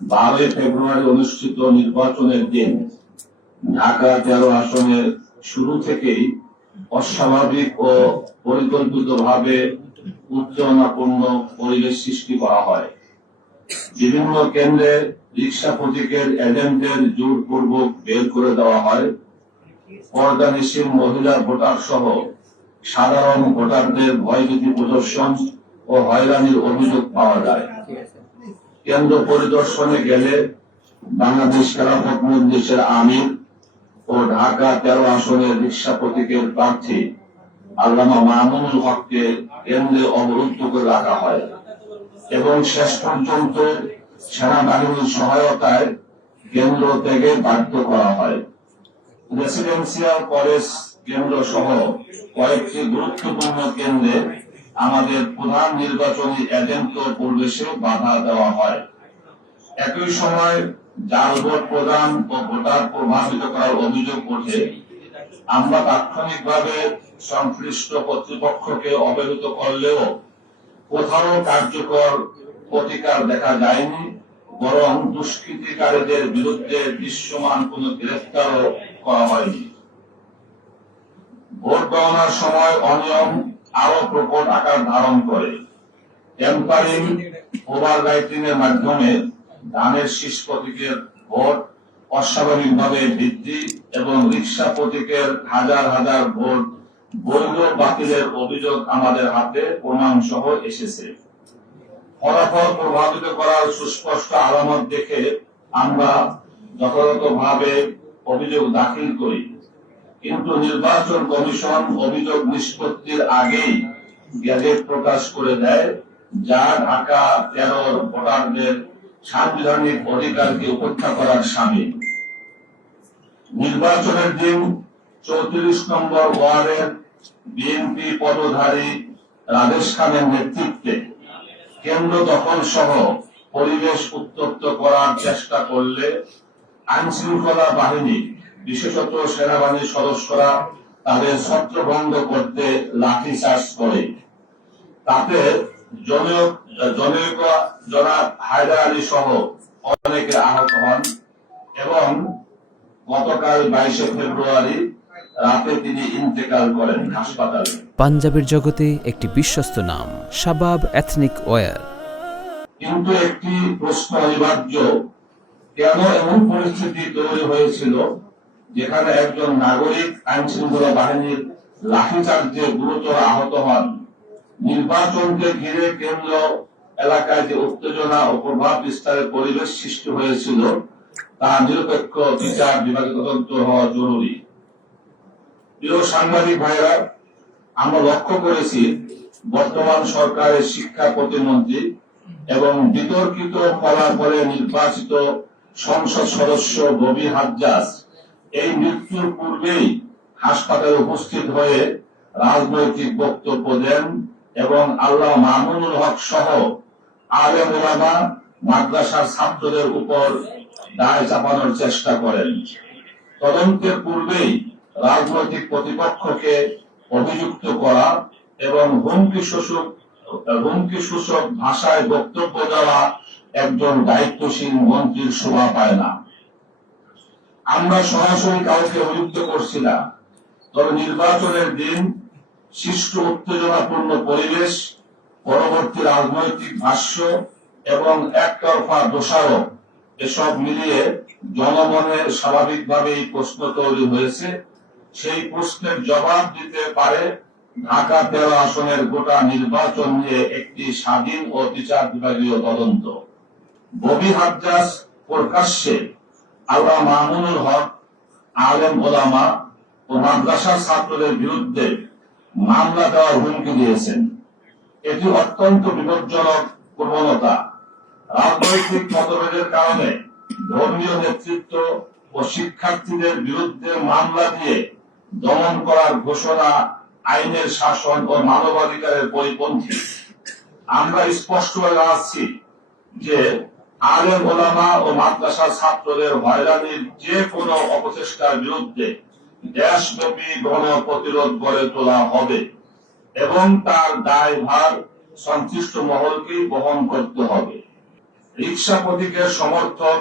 12 ফেব্রুয়ারি অনুষ্ঠিত নির্বাচনের দিন ঢাকা 13 আসনের শুরু থেকেই অস্বাভাবিক ও পরিকল্পিতভাবে উত্তেজনাপূর্ণ পরিবেশ সৃষ্টি করা হয়। বিভিন্ন কেন্দ্রে রিক্সা প্রতীকের এজেন্টদের জোরপূর্বক বের করে দেওয়া হয়। পর্দানিশীল মহিলা ভোটার সহ সাধারণ ভোটারদের ভয়ভীতি প্রদর্শন ও হয়রানির অভিযোগ পাওয়া যায়। কেন্দ্র পরিদর্শনে গেলে বাংলাদেশ খেলাফত মজলিসের আমির ও ঢাকা 13 আসনের রিক্সা প্রতীকের প্রার্থী আল্লামা মামুনুল হককে কেন্দ্রে অবরুদ্ধ করে রাখা হয় এবং শেষ পর্যন্ত সেনাবাহিনীর সহায়তায় কেন্দ্র থেকে বাধ্য করা হয়। রেসিডেন্সিয়াল কলেজ কেন্দ্র সহ কয়েকটি গুরুত্বপূর্ণ কেন্দ্রে আমাদের প্রধান নির্বাচনী এজেন্ট প্রবেশে বাধা দেওয়া হয়। একই সময় জাল ভোট প্রদান ও ভোটার প্রভাবিত করার অভিযোগ ওঠে। আমরা তাৎক্ষণিকভাবে সংশ্লিষ্ট কর্তৃপক্ষকে অবহিত করলেও কোথাও কার্যকর প্রতিকার দেখা যায়নি, বরং দুষ্কৃতিকারীদের বিরুদ্ধে দৃশ্যমান কোনো গ্রেফতারও করা হয়নি। ভোট গণনার সময় অনিয়ম আরো প্রকট আকার ধারণ করে। টেম্পারিং, ওভার রাইটিং এর মাধ্যমে ধানের শীষ প্রতীকের ভোট অস্বাভাবিকভাবে বৃদ্ধি এবং রিক্সা প্রতীকের হাজার হাজার ভোট বৈধ বাতিলের অভিযোগ আমাদের হাতে প্রমাণ সহ এসেছে। ফলাফল প্রভাবিত করার সুস্পষ্ট আলামত দেখে আমরা যথাযথভাবে অভিযোগ দাখিল করি, কিন্তু নির্বাচন কমিশন অভিযোগ নিষ্পত্তির আগেই গ্যাজেট প্রকাশ করে দেয়, যা ঢাকা 13 ভোটারদের সাংবিধানিক অধিকারকে উপেক্ষা করার শামিল। নির্বাচনের দিন 34 নম্বর ওয়ার্ডের বিএনপি পদধারী রাজেশ খানের নেতৃত্বে কেন্দ্র দখল সহ পরিবেশ উত্তপ্ত করার চেষ্টা করলে আইন শৃঙ্খলা বাহিনী, বিশেষত সেনাবাহিনীর সদস্যরা তাদের ছত্রভঙ্গ করতে লাঠিচার্জ করে। তাতে জনাব হায়দার আলী সহ অনেকে আহত হন এবং গতকাল 22 ফেব্রুয়ারি রাতে তিনি ইন্তেকাল করেন হাসপাতালে। পাঞ্জাবের জগতে একটি বিশ্বস্ত নাম, শাবাব এথনিক ওয়্যার। কিন্তু একটি প্রশ্ন অনিবার্য, কেন এমন পরিস্থিতি তৈরি হয়েছিল যেখানে একজন নাগরিক আইন শৃঙ্খলা বাহিনীর লাঠিচার্জে গুরুতর আহত হন? নির্বাচনকে ঘিরে কেন্দ্র এলাকায় যে উত্তেজনা ও প্রভাব বিস্তারের পরিবেশ সৃষ্টি হয়েছিল তা নিরপেক্ষ বিচার বিভাগে তদন্ত হওয়া জরুরি। প্রিয় সাংবাদিক ভাইরা, আমরা লক্ষ্য করেছি বর্তমান সরকারের শিক্ষা প্রতিমন্ত্রী এবং বিতর্কিত ফলাফলে নির্বাচিত সংসদ সদস্য ববি হাজ্জাজ এই মৃত্যুর পূর্বেই হাসপাতালে উপস্থিত হয়ে রাজনৈতিক বক্তব্য দেন এবং আল্লামা মামুনুল হক সহ আলেম ওলামা, মাদ্রাসার ছাত্রদের উপর দায় চাপানোর চেষ্টা করেন। তদন্তের পূর্বেই রাজনৈতিক প্রতিপক্ষকে অভিযুক্ত করা এবং হুমকি সূচক ভাষায় বক্তব্য দেওয়া একজন দায়িত্বশীল মন্ত্রীর শোভা পায় না। আমরা সরাসরি কাউকে অভিযুক্ত করছি না, তবে নির্বাচনের দিন সৃষ্ট উত্তেজনাপূর্ণ পরিবেশ, পরবর্তী রাজনৈতিক ভাষ্য এবং একতরফা দোষারোপ, এসব মিলিয়ে জনমনে স্বাভাবিকভাবেই প্রশ্ন তৈরি হয়েছে। সেই প্রশ্নের জবাব দিতে পারে ঢাকা 13 আসনের গোটা নির্বাচন নিয়ে একটি স্বাধীন ও বিচার বিভাগীয় তদন্ত। ববি হাজ্জাজ প্রকাশ্যে আল্লামা মামুনুল হক, আলেম ওলামা ও মাদ্রাসার ছাত্রদের বিরুদ্ধে মামলা দেওয়ার হুমকি দিয়েছেন। এটি অত্যন্ত বিপজ্জনক প্রবণতা। রাজনৈতিক মতভেদের কারণে ধর্মীয় নেতৃত্ব ও শিক্ষার্থীদের বিরুদ্ধে মামলা দিয়ে দমন করার ঘোষণা আইনের শাসন ও মানবাধিকারের পরিপন্থী। আমরা স্পষ্টভাবে জানাচ্ছি যে আলেম ওলামা ও মাদ্রাসার ছাত্রদের হয়রানির যে কোনো অপচেষ্টার বিরুদ্ধে দেশব্যাপী গণ প্রতিরোধ গড়ে তোলা হবে এবং তার দায়ভার সংশ্লিষ্ট মহলকেই বহন করতে হবে। রিক্সা প্রতীকের সমর্থক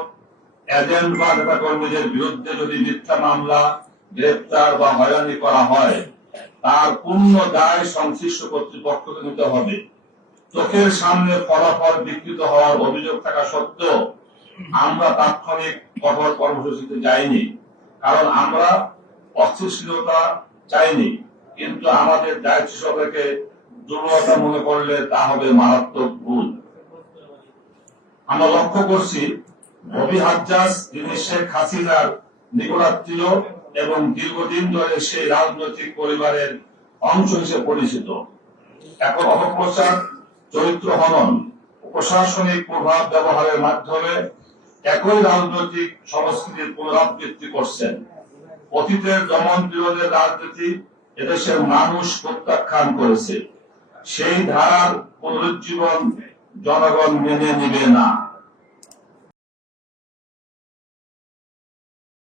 এজেন্ট বা নেতা কর্মীদের বিরুদ্ধে যদি মিথ্যা মামলা, গ্রেপ্তার বা হয়রানি করা হয়, তার পূর্ণ দায় সংশ্লিষ্ট কর্তৃপক্ষকে নিতে হবে। চোখের সামনে ফলাফল বিকৃত হওয়ার অভিযোগ থাকা সত্ত্বেও আমরা তাৎক্ষণিক কঠোর কর্মসূচিতে যাইনি, কারণ আমরা অস্থিতিশীলতা চাইনি। কিন্তু আমাদের দায়িত্ব সবাইকে দুর্বলতা মনে করলে তা হবে মারাত্মক ভুল। আমরা লক্ষ্য করছি রবি হাজ্জাজ, যিনি শেখ হাসিনার নিকটাত্মীয় এবং দীর্ঘদিন ধরে সেই রাজনৈতিক পরিবারের অংশ হিসেবে পরিচিত, এখন অপপ্রচার, চরিত্র হনন, প্রশাসনিক প্রভাব ব্যবহারের মাধ্যমে একই রাজনৈতিক সংস্কৃতির পুনরাবৃত্তি করছেন। অতীতের দমন বিরোধের রাজনীতি এদেশের মানুষ প্রত্যাখ্যান করেছে। সেই ধারার পুনরুজ্জীবন জনগণ মেনে নিবে না।